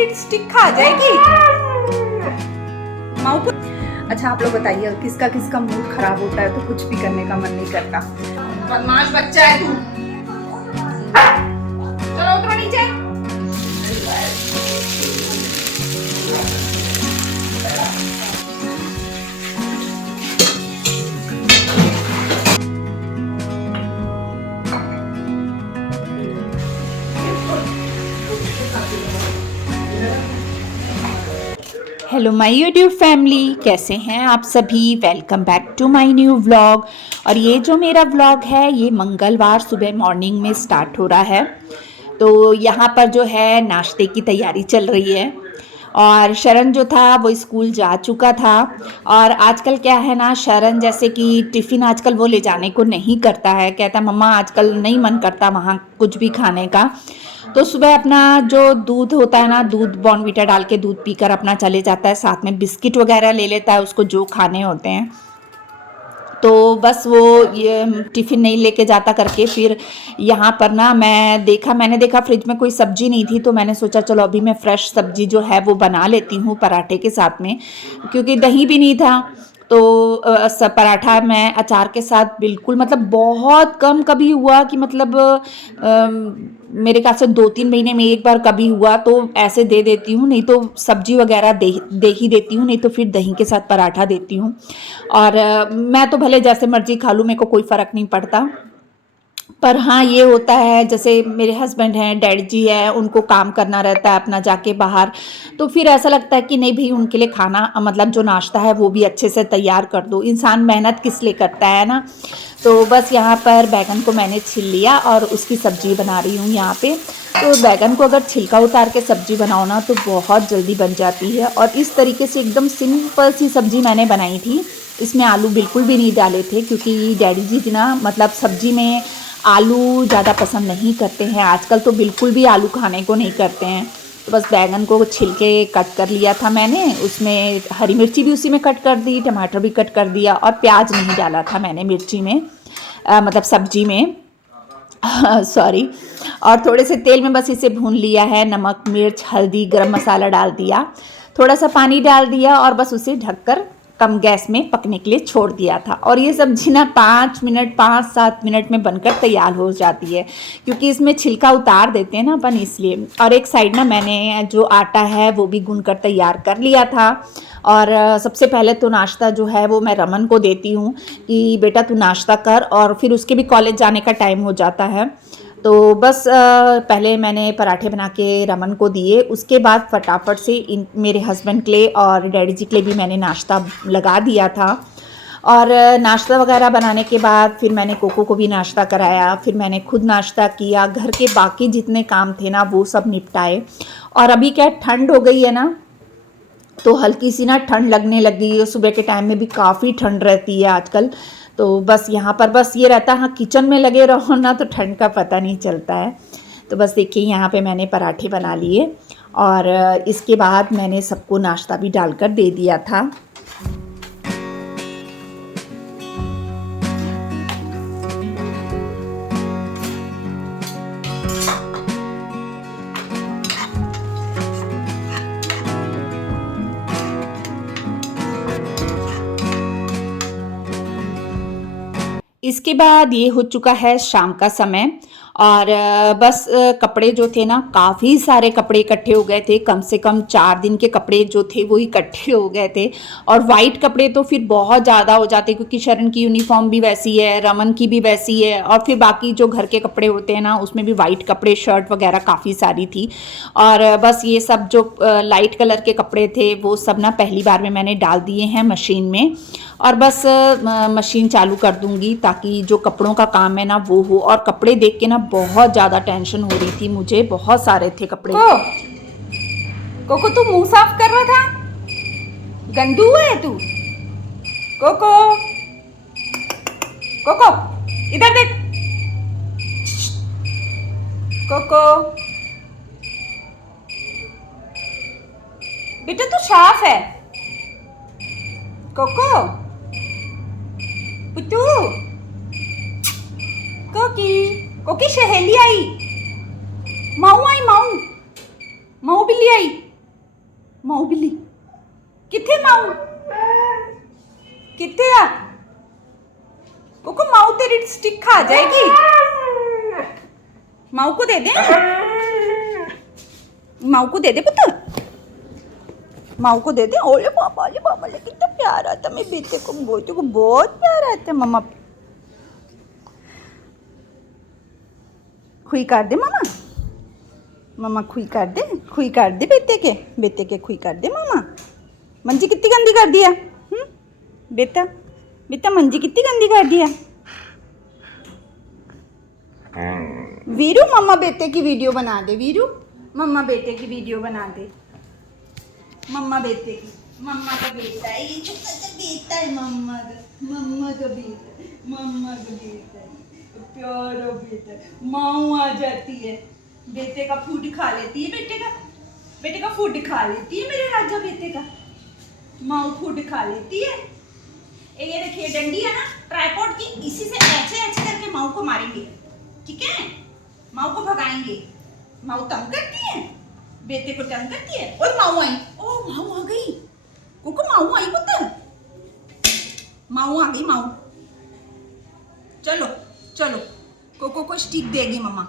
मेरी स्टिक खा जाएगी। अच्छा आप लोग बताइए, किसका किसका मूड खराब होता है तो कुछ भी करने का मन नहीं करता। बदमाश बच्चा है तू। चलो उतरो नीचे। हेलो माय यूट्यूब फैमिली, कैसे हैं आप सभी। Welcome back to my new vlog. और ये जो मेरा व्लॉग है ये मंगलवार सुबह मॉर्निंग में स्टार्ट हो रहा है। तो यहाँ पर जो है नाश्ते की तैयारी चल रही है। और शरण जो था वो स्कूल जा चुका था। और आजकल क्या है ना, शरण जैसे कि टिफ़िन आजकल वो ले जाने को नहीं करता है। कहता मम्मा आजकल नहीं मन करता वहाँ कुछ भी खाने का। तो सुबह अपना जो दूध होता है ना, दूध बॉर्नवीटा डाल के दूध पीकर अपना चले जाता है। साथ में बिस्किट वगैरह ले लेता है उसको जो खाने होते हैं। तो बस वो ये टिफ़िन नहीं लेके जाता करके फिर यहाँ पर ना मैंने देखा फ्रिज में कोई सब्जी नहीं थी। तो मैंने सोचा चलो अभी मैं फ्रेश सब्जी जो है वो बना लेती हूँ पराठे के साथ में, क्योंकि दही भी नहीं था। तो पराठा मैं अचार के साथ बिल्कुल, मतलब बहुत कम कभी हुआ कि मतलब मेरे ख्याल से 2-3 महीने में एक बार कभी हुआ तो ऐसे दे देती हूँ। नहीं तो सब्जी वगैरह दे ही देती हूँ, नहीं तो फिर दही के साथ पराठा देती हूँ। और मैं तो भले जैसे मर्जी खा लूँ, मेरे को कोई फ़र्क नहीं पड़ता। पर हाँ ये होता है, जैसे मेरे हस्बैंड हैं, डैडी जी है, उनको काम करना रहता है अपना जाके बाहर। तो फिर ऐसा लगता है कि नहीं भाई उनके लिए खाना, मतलब जो नाश्ता है वो भी अच्छे से तैयार कर दो। इंसान मेहनत किस लिए करता है ना। तो बस यहाँ पर बैगन को मैंने छील लिया और उसकी सब्जी बना रही हूँ यहाँ पे। तो बैगन को अगर छिलका उतार के सब्जी बनाओ ना तो बहुत जल्दी बन जाती है। और इस तरीके से एकदम सिंपल सी सब्जी मैंने बनाई थी। इसमें आलू बिल्कुल भी नहीं डाले थे, क्योंकि डैडी जी ना मतलब सब्जी में आलू ज़्यादा पसंद नहीं करते हैं। आजकल तो बिल्कुल भी आलू खाने को नहीं करते हैं। तो बस बैगन को छिलके कट कर लिया था मैंने, उसमें हरी मिर्ची भी उसी में कट कर दी, टमाटर भी कट कर दिया और प्याज नहीं डाला था मैंने मिर्ची में, मतलब सब्जी में सॉरी। और थोड़े से तेल में बस इसे भून लिया है। नमक, मिर्च, हल्दी, गरम मसाला डाल दिया, थोड़ा सा पानी डाल दिया और बस उसे ढककर कम गैस में पकने के लिए छोड़ दिया था। और ये सब्जी ना 5-7 मिनट में बनकर तैयार हो जाती है, क्योंकि इसमें छिलका उतार देते हैं ना अपन, इसलिए। और एक साइड ना मैंने जो आटा है वो भी गूंद कर तैयार कर लिया था। और सबसे पहले तो नाश्ता जो है वो मैं रमन को देती हूँ कि बेटा तू नाश्ता कर, और फिर उसके भी कॉलेज जाने का टाइम हो जाता है। तो बस पहले मैंने पराठे बना के रमन को दिए। उसके बाद फटाफट से मेरे हस्बैंड के लिए और डैडी जी के लिए भी मैंने नाश्ता लगा दिया था। और नाश्ता वगैरह बनाने के बाद फिर मैंने कोको को भी नाश्ता कराया। फिर मैंने खुद नाश्ता किया, घर के बाकी जितने काम थे ना वो सब निपटाए। और अभी क्या ठंड हो गई है ना, तो हल्की सी ना ठंड लगने लगी है। सुबह के टाइम में भी काफ़ी ठंड रहती है आजकल। तो बस यहाँ पर बस ये रहता है, हाँ किचन में लगे रहो ना तो ठंड का पता नहीं चलता है। तो बस देखिए यहाँ पे मैंने पराठे बना लिए और इसके बाद मैंने सबको नाश्ता भी डालकर दे दिया था। इसके बाद ये हो चुका है शाम का समय। और बस कपड़े जो थे ना, काफ़ी सारे कपड़े इकट्ठे हो गए थे। कम से कम 4 दिन के कपड़े जो थे वो इकट्ठे हो गए थे। और वाइट कपड़े तो फिर बहुत ज़्यादा हो जाते, क्योंकि शरण की यूनिफॉर्म भी वैसी है, रमन की भी वैसी है, और फिर बाकी जो घर के कपड़े होते हैं ना उसमें भी वाइट कपड़े, शर्ट वगैरह काफ़ी सारी थी। और बस ये सब जो लाइट कलर के कपड़े थे वो सब ना पहली बार में मैंने डाल दिए हैं मशीन में। और बस मशीन चालू कर दूंगी ताकि जो कपड़ों का काम है ना वो हो। और कपड़े देख के ना बहुत ज़्यादा टेंशन हो रही थी मुझे, बहुत सारे थे कपड़े। कोको तू मुंह साफ कर रहा था, गंदू है तू। कोको कोको इधर देख। कोको बेटा तू साफ है। कोको पुत्तू, कोकी कोकी सहेली आई, माऊ आई, माऊ माऊ बिल्ली आई। माऊ बिल्ली किथे माऊ किथे आ कोको माऊ तेरी स्टिक खा जाएगी। माऊ को दे दे माऊ को दे दे पुत्र माऊ को दे दे। ओले बाबा ले कितना प्यार आता है मेरे बेटे को बहुत प्यार आता है। मम्मा खुई कर दे मामा मम्मा खुई कर दे बेटे के खुई कर दे मामा। मंजी कितनी गंदी कर दिया बेटा मंजी कितनी गंदी कर दिया। वीरू मम्मा बेटे की वीडियो बना दे। वीरू मम्मा बेटे की वीडियो बना दे। मम्मा बेटे की मम्मा का बेटा है ये छोटा सा बेटा है मम्मा का बेटा है प्यारा बेटा। माऊ आ जाती है बेटे का फूड खा लेती है। बेटे का फूड खा लेती है मेरे राजा बेटे का। माऊ फूड खा लेती है। ये देखिए डंडी है ना ट्राइपॉड की, इसी से ऐसे करके माऊ को मारेंगे। ठीक है माऊ को भगाएंगे। माऊ तंग करती है बेटे को तंग करती है। और माऊ आई माऊ आ गई कोको माऊ आई पुत्र माऊ आ गई माऊ। चलो कोको को स्टिक देगी मम्मा।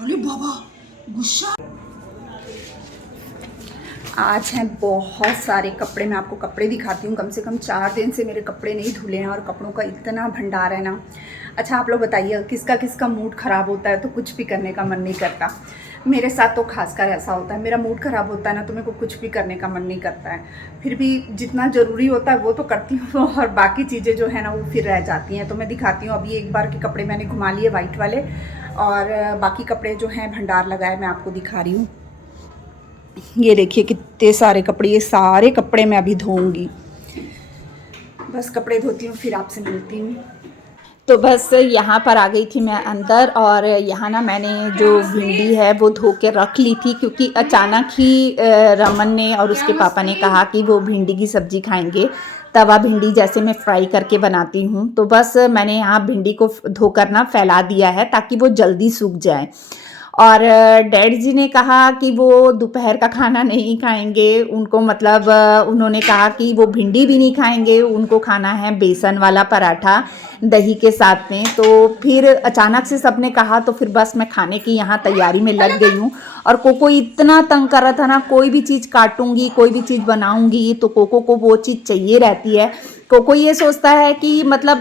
अरे बाबा गुस्सा। आज हैं बहुत सारे कपड़े। मैं आपको कपड़े दिखाती हूँ। कम से कम 4 दिन से मेरे कपड़े नहीं धुले हैं और कपड़ों का इतना भंडार है ना। अच्छा आप लोग बताइए किसका मूड ख़राब होता है तो कुछ भी करने का मन नहीं करता। मेरे साथ तो खासकर ऐसा होता है। मेरा मूड ख़राब होता है ना तो मेरे को कुछ भी करने का मन नहीं करता है। फिर भी जितना ज़रूरी होता है वो तो करती हूँ और बाकी चीज़ें जो है ना वो फिर रह जाती हैं। तो मैं दिखाती हूँ। अभी एक बार के कपड़े मैंने घुमा लिए वाइट वाले और बाकी कपड़े जो हैं भंडार लगाए मैं आपको दिखा रही हूँ। ये देखिए कितने सारे कपड़े। ये सारे कपड़े मैं अभी धोऊंगी। बस कपड़े धोती हूँ फिर आपसे मिलती हूँ। तो बस यहाँ पर आ गई थी मैं अंदर और यहाँ ना मैंने जो भिंडी है वो धो के रख ली थी क्योंकि अचानक ही रमन ने और उसके पापा ने कहा कि वो भिंडी की सब्ज़ी खाएंगे। तवा भिंडी जैसे मैं फ्राई करके बनाती हूँ तो बस मैंने यहाँ भिंडी को धोकर ना फैला दिया है ताकि वो जल्दी सूख जाए। और डैडी जी ने कहा कि वो दोपहर का खाना नहीं खाएंगे। उनको मतलब उन्होंने कहा कि वो भिंडी भी नहीं खाएंगे, उनको खाना है बेसन वाला पराठा दही के साथ में। तो फिर अचानक से सबने कहा तो फिर बस मैं खाने की यहाँ तैयारी में लग गई हूँ। और कोको इतना तंग कर रहा था ना, कोई भी चीज़ काटूंगी कोई भी चीज़ बनाऊंगी तो कोको को वो चीज़ चाहिए रहती है। कोको ये सोचता है कि मतलब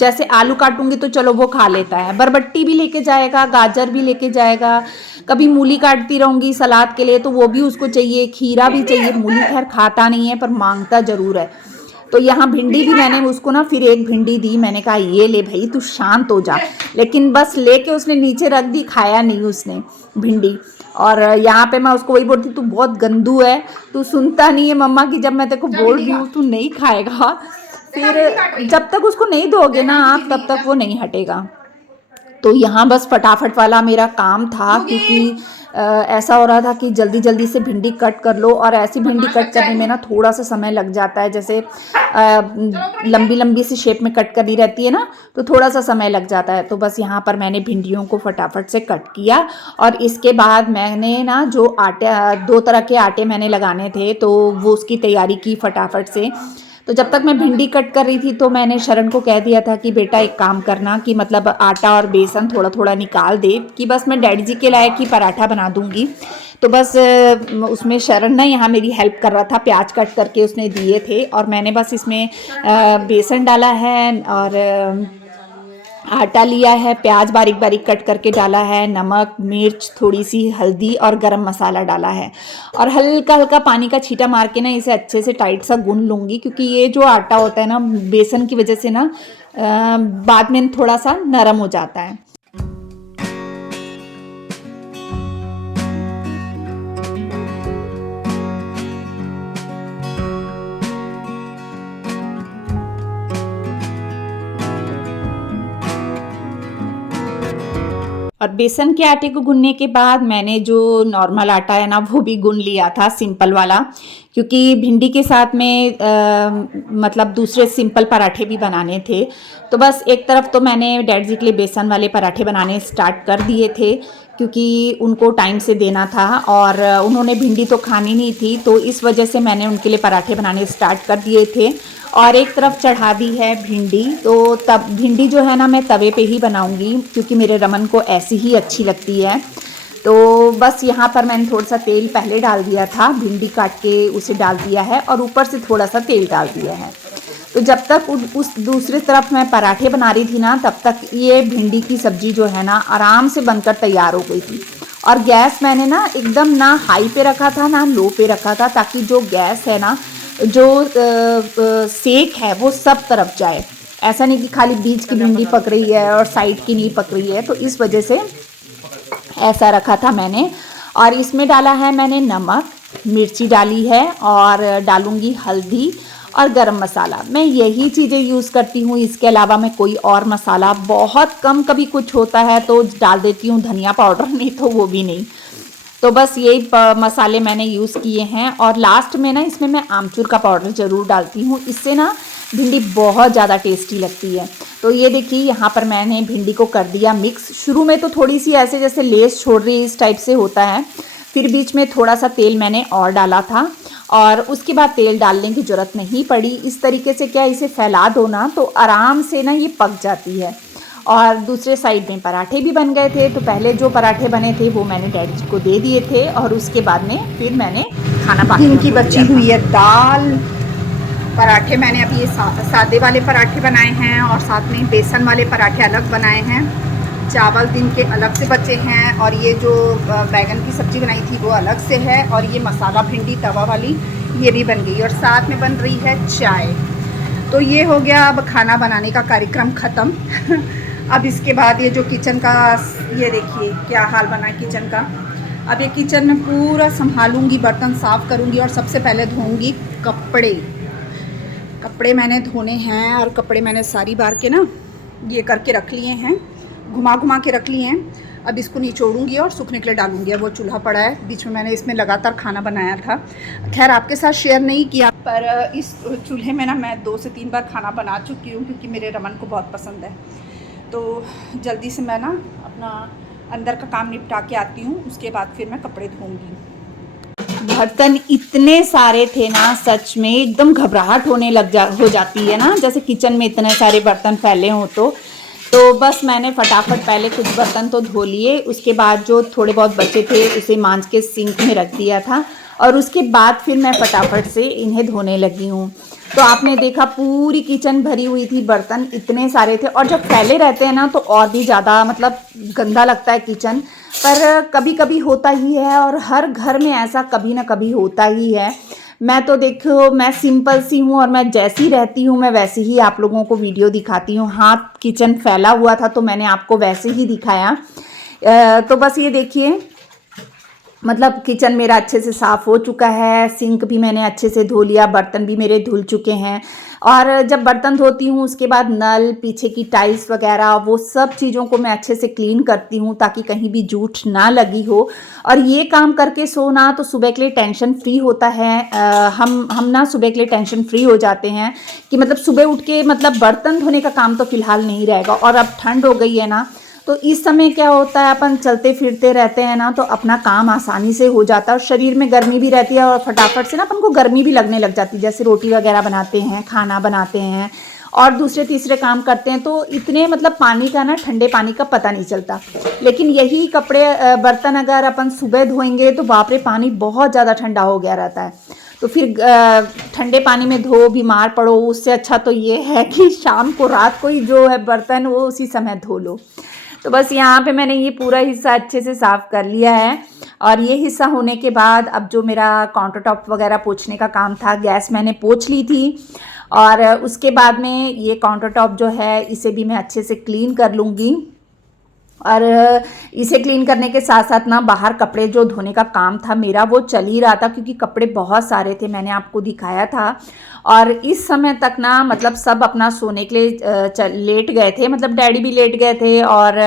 जैसे आलू काटूंगी तो चलो वो खा लेता है, बरबट्टी भी लेके जाएगा, गाजर भी लेके जाएगा, कभी मूली काटती रहूँगी सलाद के लिए तो वो भी उसको चाहिए, खीरा भी चाहिए। मूली खैर खाता नहीं है पर मांगता ज़रूर है। तो यहाँ भिंडी भी मैंने उसको ना फिर एक भिंडी दी। मैंने कहा ये ले भाई तू शांत हो जा, लेकिन बस लेके उसने नीचे रख दी, खाया नहीं उसने भिंडी। और यहाँ पे मैं उसको वही बोलती तू बहुत गंदू है, तू सुनता नहीं है मम्मा की जब मैं तेरे को बोल रही हूँ तू नहीं खाएगा। फिर जब तक उसको नहीं दोगे ना आप तब तक वो नहीं हटेगा। तो यहाँ बस फटाफट वाला मेरा काम था क्योंकि ऐसा हो रहा था कि जल्दी जल्दी से भिंडी कट कर लो और ऐसी भिंडी कट करने में ना थोड़ा सा समय लग जाता है। जैसे लंबी लंबी सी शेप में कट करनी रहती है ना तो थोड़ा सा समय लग जाता है। तो बस यहाँ पर मैंने भिंडियों को फटाफट से कट किया और इसके बाद मैंने ना जो आटे 2 तरह के आटे मैंने लगाने थे तो वो उसकी तैयारी की फटाफट से। तो जब तक मैं भिंडी कट कर रही थी तो मैंने शरण को कह दिया था कि बेटा एक काम करना कि मतलब आटा और बेसन थोड़ा थोड़ा निकाल दे कि बस मैं डैडी जी के लायक ही पराठा बना दूंगी। तो बस उसमें शरण ना यहाँ मेरी हेल्प कर रहा था, प्याज कट करके उसने दिए थे और मैंने बस इसमें बेसन डाला है और आटा लिया है, प्याज बारीक बारीक कट करके डाला है, नमक मिर्च थोड़ी सी हल्दी और गरम मसाला डाला है और हल्का हल्का पानी का छींटा मार के ना इसे अच्छे से टाइट सा गूंद लूँगी क्योंकि ये जो आटा होता है ना बेसन की वजह से ना बाद में थोड़ा सा नरम हो जाता है। और बेसन के आटे को गूंदने के बाद मैंने जो नॉर्मल आटा है ना वो भी गूंद लिया था सिंपल वाला क्योंकि भिंडी के साथ में मतलब दूसरे सिंपल पराठे भी बनाने थे। तो बस एक तरफ तो मैंने डैड जी के लिए बेसन वाले पराठे बनाने स्टार्ट कर दिए थे, क्योंकि उनको टाइम से देना था और उन्होंने भिंडी तो खानी नहीं थी, तो इस वजह से मैंने उनके लिए पराठे बनाने स्टार्ट कर दिए थे। और एक तरफ चढ़ा दी है भिंडी, तो तब भिंडी जो है ना मैं तवे पे ही बनाऊंगी, क्योंकि मेरे रमन को ऐसी ही अच्छी लगती है। तो बस यहाँ पर मैंने थोड़ा सा तेल पहले डाल दिया था, भिंडी काट के उसे डाल दिया है और ऊपर से थोड़ा सा तेल डाल दिया है। तो जब तक उस दूसरी तरफ मैं पराठे बना रही थी ना, तब तक ये भिंडी की सब्ज़ी जो है ना आराम से बनकर तैयार हो गई थी। और गैस मैंने ना एकदम ना हाई पे रखा था ना लो पे रखा था, ताकि जो गैस है ना, जो सेक है वो सब तरफ जाए। ऐसा नहीं कि खाली बीच की भिंडी पक रही है और साइड की नहीं पक रही है, तो इस वजह से ऐसा रखा था मैंने। और इसमें डाला है मैंने नमक, मिर्ची डाली है और डालूंगी हल्दी और गरम मसाला। मैं यही चीज़ें यूज़ करती हूँ, इसके अलावा मैं कोई और मसाला बहुत कम, कभी कुछ होता है तो डाल देती हूँ धनिया पाउडर, नहीं तो वो भी नहीं। तो बस यही मसाले मैंने यूज़ किए हैं। और लास्ट में ना इसमें मैं आमचूर का पाउडर ज़रूर डालती हूँ, इससे ना भिंडी बहुत ज़्यादा टेस्टी लगती है। तो ये देखिए यहाँ पर मैंने भिंडी को कर दिया मिक्स। शुरू में तो थोड़ी सी ऐसे जैसे लेस छोड़ रही है इस टाइप से होता है, फिर बीच में थोड़ा सा तेल मैंने और डाला था और उसके बाद तेल डालने की ज़रूरत नहीं पड़ी। इस तरीके से क्या इसे फैला दो ना तो आराम से ना ये पक जाती है। और दूसरे साइड में पराठे भी बन गए थे, तो पहले जो पराठे बने थे वो मैंने डैडी जी को दे दिए थे और उसके बाद में फिर मैंने खाना पानी इनकी बची हुई है दाल। पराठे मैंने अभी ये सादे वाले पराठे बनाए हैं और साथ में बेसन वाले पराठे अलग बनाए हैं। चावल दिन के अलग से बचे हैं और ये जो बैगन की सब्ज़ी बनाई थी वो अलग से है और ये मसाला भिंडी तवा वाली ये भी बन गई और साथ में बन रही है चाय। तो ये हो गया अब खाना बनाने का कार्यक्रम ख़त्म। अब इसके बाद ये जो किचन का, ये देखिए क्या हाल बना है किचन का। अब ये किचन में पूरा संभालूंगी, बर्तन साफ़ करूंगी और सबसे पहले धोऊंगी कपड़े मैंने धोने हैं और कपड़े मैंने सारी बार के ना ये करके रख लिए हैं, घुमा के रख लिए हैं। अब इसको निचोड़ूंगी और सूखने के लिए डालूंगी। अब वो चूल्हा पड़ा है, बीच में मैंने इसमें लगातार खाना बनाया था, खैर आपके साथ शेयर नहीं किया, पर इस चूल्हे में ना मैं 2 से 3 बार खाना बना चुकी हूँ क्योंकि मेरे रमन को बहुत पसंद है। तो जल्दी से मैं ना अपना अंदर का काम निपटा के आती हूँ, उसके बाद फिर मैं कपड़े धोऊंगी। बर्तन इतने सारे थे ना, सच में एकदम घबराहट होने हो जाती है ना, जैसे किचन में इतने सारे बर्तन फैले हों। तो बस मैंने फटाफट पहले कुछ बर्तन तो धो लिए, उसके बाद जो थोड़े बहुत बचे थे उसे मांज के सिंक में रख दिया था और उसके बाद फिर मैं फटाफट से इन्हें धोने लगी हूँ। तो आपने देखा पूरी किचन भरी हुई थी, बर्तन इतने सारे थे और जब फैले रहते हैं ना तो और भी ज़्यादा मतलब गंदा लगता है किचन। पर कभी कभी होता ही है और हर घर में ऐसा कभी ना कभी होता ही है। मैं तो देखो मैं सिंपल सी हूँ और मैं जैसी रहती हूँ मैं वैसे ही आप लोगों को वीडियो दिखाती हूँ। हाँ, किचन फैला हुआ था तो मैंने आपको वैसे ही दिखाया। तो बस ये देखिए, मतलब किचन मेरा अच्छे से साफ़ हो चुका है, सिंक भी मैंने अच्छे से धो लिया, बर्तन भी मेरे धुल चुके हैं। और जब बर्तन धोती हूँ उसके बाद नल, पीछे की टाइल्स वगैरह वो सब चीज़ों को मैं अच्छे से क्लीन करती हूँ ताकि कहीं भी जूठ ना लगी हो। और ये काम करके सोना तो सुबह के लिए टेंशन फ्री होता है। हम ना सुबह के लिए टेंशन फ्री हो जाते हैं कि मतलब सुबह उठ के मतलब बर्तन धोने का काम तो फिलहाल नहीं रहेगा। और अब ठंड हो गई है ना, तो इस समय क्या होता है, अपन चलते फिरते रहते हैं ना तो अपना काम आसानी से हो जाता है और शरीर में गर्मी भी रहती है और फटाफट से ना अपन को गर्मी भी लगने लग जाती है। जैसे रोटी वगैरह बनाते हैं, खाना बनाते हैं और दूसरे तीसरे काम करते हैं तो इतने मतलब पानी का ना, ठंडे पानी का पता नहीं चलता। लेकिन यही कपड़े बर्तन अगर अपन सुबह धोएंगे तो बाप रे पानी बहुत ज़्यादा ठंडा हो गया रहता है। तो फिर ठंडे पानी में धो बीमार पड़ो, उससे अच्छा तो ये है कि शाम को रात को ही जो है बर्तन वो उसी समय धो लो। तो बस यहाँ पे मैंने ये पूरा हिस्सा अच्छे से साफ़ कर लिया है। और ये हिस्सा होने के बाद अब जो मेरा काउंटर टॉप वगैरह पोंछने का काम था, गैस मैंने पोंछ ली थी और उसके बाद में ये काउंटर टॉप जो है इसे भी मैं अच्छे से क्लीन कर लूँगी। और इसे क्लीन करने के साथ साथ ना बाहर कपड़े जो धोने का काम था मेरा वो चल ही रहा था क्योंकि कपड़े बहुत सारे थे, मैंने आपको दिखाया था। और इस समय तक ना मतलब सब अपना सोने के लिए लेट गए थे, मतलब डैडी भी लेट गए थे और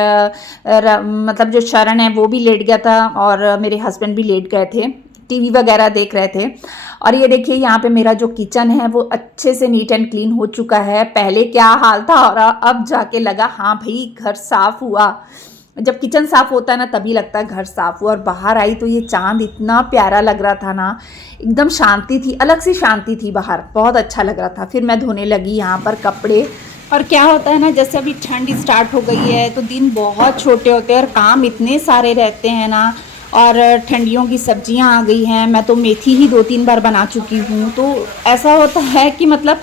मतलब जो शरण है वो भी लेट गया था और मेरे हस्बैंड भी लेट गए थे। टीवी वगैरह देख रहे थे। और ये देखिए यहाँ पे मेरा जो किचन है वो अच्छे से नीट एंड क्लीन हो चुका है। पहले क्या हाल था और अब जाके लगा हाँ भाई घर साफ हुआ। जब किचन साफ होता है ना तभी लगता है घर साफ हुआ। और बाहर आई तो ये चांद इतना प्यारा लग रहा था ना, एकदम शांति थी, अलग सी शांति थी बाहर, बहुत अच्छा लग रहा था। फिर मैं धोने लगी यहाँ पर कपड़े। और क्या होता है ना, जैसे अभी ठंड स्टार्ट हो गई है तो दिन बहुत छोटे होते हैं और काम इतने सारे रहते हैं ना। और ठंडियों की सब्जियां आ गई हैं, मैं तो मेथी ही 2-3 बार बना चुकी हूँ। तो ऐसा होता है कि मतलब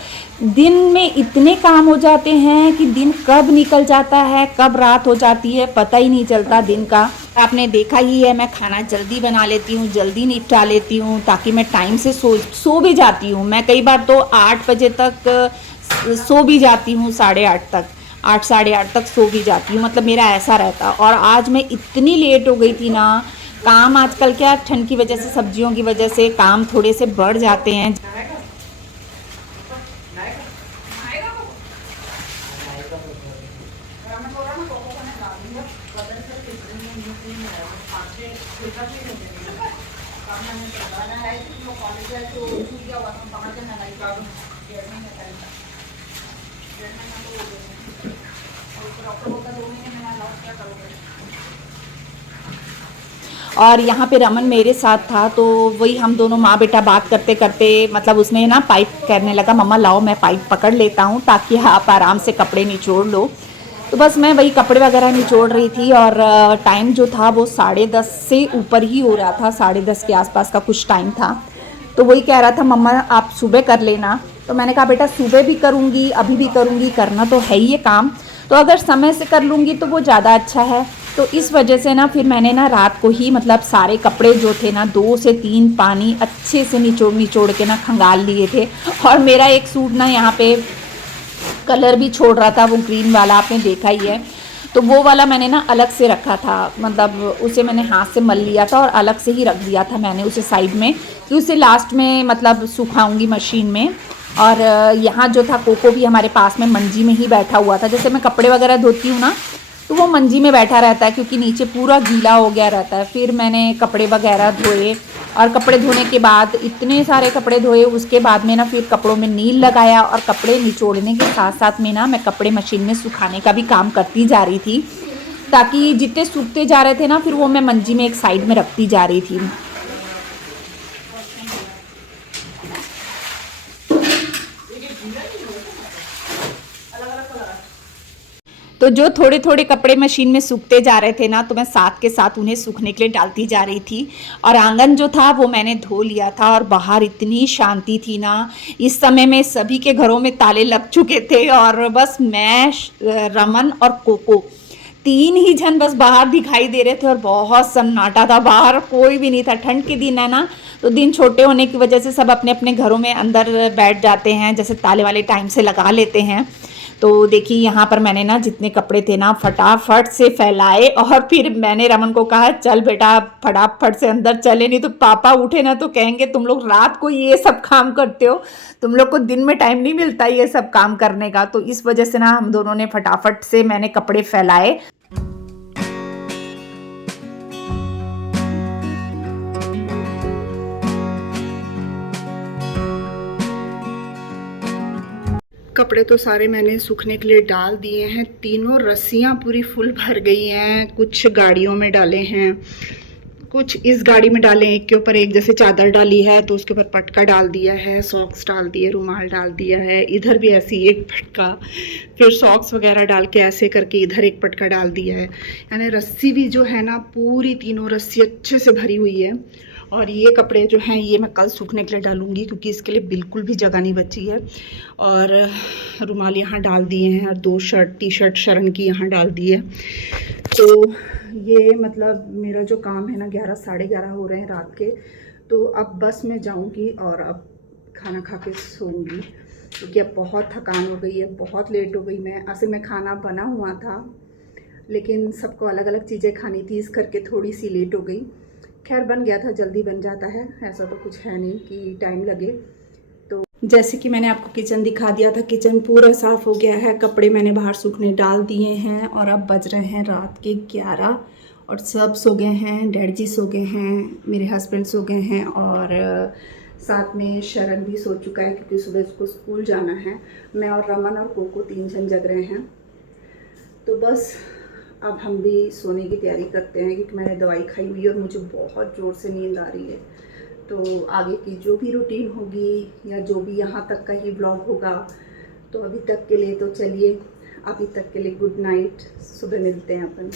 दिन में इतने काम हो जाते हैं कि दिन कब निकल जाता है, कब रात हो जाती है, पता ही नहीं चलता दिन का। आपने देखा ही है, मैं खाना जल्दी बना लेती हूँ, जल्दी निपटा लेती हूँ ताकि मैं टाइम से सो भी जाती हूँ। मैं कई बार तो 8 बजे तक सो भी जाती हूँ, 8:30 तक, 8 साढ़े 8 तक सो भी जाती हूँ। मतलब मेरा ऐसा रहता। और आज मैं इतनी लेट हो गई थी ना, काम आजकल क्या ठंड की वजह से, सब्जियों की वजह से काम थोड़े से बढ़ जाते हैं। और यहाँ पे रमन मेरे साथ था तो वही हम दोनों माँ बेटा बात करते करते, मतलब उसने ना पाइप कहने लगा मम्मा लाओ मैं पाइप पकड़ लेता हूँ ताकि आप आराम से कपड़े निचोड़ लो। तो बस मैं वही कपड़े वगैरह निचोड़ रही थी। और टाइम जो था वो 10:30 से ऊपर ही हो रहा था, 10:30 के आसपास का कुछ टाइम था। तो वही कह रहा था मम्मा आप सुबह कर लेना। तो मैंने कहा बेटा सुबह भी करूँगी, अभी भी करूँगी, करना तो है ही ये काम, तो अगर समय से कर लूँगी तो वो ज़्यादा अच्छा है। तो इस वजह से ना फिर मैंने ना रात को ही मतलब सारे कपड़े जो थे ना 2 से 3 पानी अच्छे से निचोड़ के ना खंगाल लिए थे। और मेरा एक सूट ना यहाँ पे कलर भी छोड़ रहा था, वो ग्रीन वाला आपने देखा ही है। तो वो वाला मैंने ना अलग से रखा था, मतलब उसे मैंने हाथ से मल लिया था और अलग से ही रख दिया था मैंने उसे साइड में, कि उसे लास्ट में मतलब सुखाऊंगी मशीन में। और यहाँ जो था कोको भी हमारे पास में मंजी में ही बैठा हुआ था। जैसे मैं कपड़े वगैरह धोती हूँ ना तो वो मंजी में बैठा रहता है क्योंकि नीचे पूरा गीला हो गया रहता है। फिर मैंने कपड़े वगैरह धोए और कपड़े धोने के बाद इतने सारे कपड़े धोए, उसके बाद में ना फिर कपड़ों में नील लगाया और कपड़े निचोड़ने के साथ साथ में ना मैं कपड़े मशीन में सुखाने का भी काम करती जा रही थी, ताकि जितने सूखते जा रहे थे ना फिर वो मैं मंजी में एक साइड में रखती जा रही थी। तो जो थोड़े थोड़े कपड़े मशीन में सूखते जा रहे थे ना तो मैं साथ के साथ उन्हें सूखने के लिए डालती जा रही थी। और आंगन जो था वो मैंने धो लिया था और बाहर इतनी शांति थी ना। इस समय में सभी के घरों में ताले लग चुके थे और बस मैं, रमन और कोको 3 ही जन बस बाहर दिखाई दे रहे थे और बहुत सन्नाटा था, बाहर कोई भी नहीं था। ठंड के दिन है ना तो दिन छोटे होने की वजह से सब अपने अपने घरों में अंदर बैठ जाते हैं, जैसे ताले वाले टाइम से लगा लेते हैं। तो देखिए यहाँ पर मैंने ना जितने कपड़े थे ना फटाफट से फैलाए और फिर मैंने रमन को कहा चल बेटा फटाफट से अंदर चले, नहीं तो पापा उठे ना तो कहेंगे तुम लोग रात को ये सब काम करते हो, तुम लोग को दिन में टाइम नहीं मिलता ये सब काम करने का। तो इस वजह से ना हम दोनों ने फटाफट से मैंने कपड़े फैलाए। कपड़े तो सारे मैंने सूखने के लिए डाल दिए हैं। तीनों रस्सियाँ पूरी फुल भर गई हैं। कुछ गाड़ियों में डाले हैं, कुछ इस गाड़ी में डाले, एक के ऊपर एक, जैसे चादर डाली है तो उसके ऊपर पटका डाल दिया है, सॉक्स डाल दिए, रुमाल डाल दिया है, इधर भी ऐसे एक पटका, फिर सॉक्स वगैरह डाल के ऐसे करके इधर एक पटका डाल दिया है। यानी रस्सी भी जो है ना पूरी तीनों रस्सी अच्छे से भरी हुई है। और ये कपड़े जो हैं ये मैं कल सूखने के लिए डालूंगी क्योंकि इसके लिए बिल्कुल भी जगह नहीं बची है। और रुमाल यहाँ डाल दिए हैं और 2 टी शर्ट शरण की यहाँ डाल दी है। तो ये मतलब मेरा जो काम है ना 11 साढ़े 11 हो रहे हैं रात के। तो अब बस मैं जाऊंगी और अब खाना खा के सोऊंगी क्योंकि अब बहुत थकान हो गई है, बहुत लेट हो गई। मैं असल में खाना बना हुआ था लेकिन सबको अलग अलग चीज़ें खानी थी, इस करके थोड़ी सी लेट हो गई। खैर बन गया था, जल्दी बन जाता है, ऐसा तो कुछ है नहीं कि टाइम लगे। तो जैसे कि मैंने आपको किचन दिखा दिया था, किचन पूरा साफ़ हो गया है, कपड़े मैंने बाहर सूखने डाल दिए हैं और अब बज रहे हैं रात के 11 और सब सो गए हैं, डैड जी सो गए हैं, मेरे हस्बैंड सो गए हैं और साथ में शरण भी सो चुका है क्योंकि सुबह उसको स्कूल जाना है। मैं और रमन और कोको 3 जन जग रहे हैं। तो बस अब हम भी सोने की तैयारी करते हैं क्योंकि मैंने दवाई खाई हुई है और मुझे बहुत ज़ोर से नींद आ रही है। तो आगे की जो भी रूटीन होगी या जो भी यहाँ तक का ही व्लॉग होगा, तो अभी तक के लिए तो चलिए, अभी तक के लिए गुड नाइट, सुबह मिलते हैं अपन।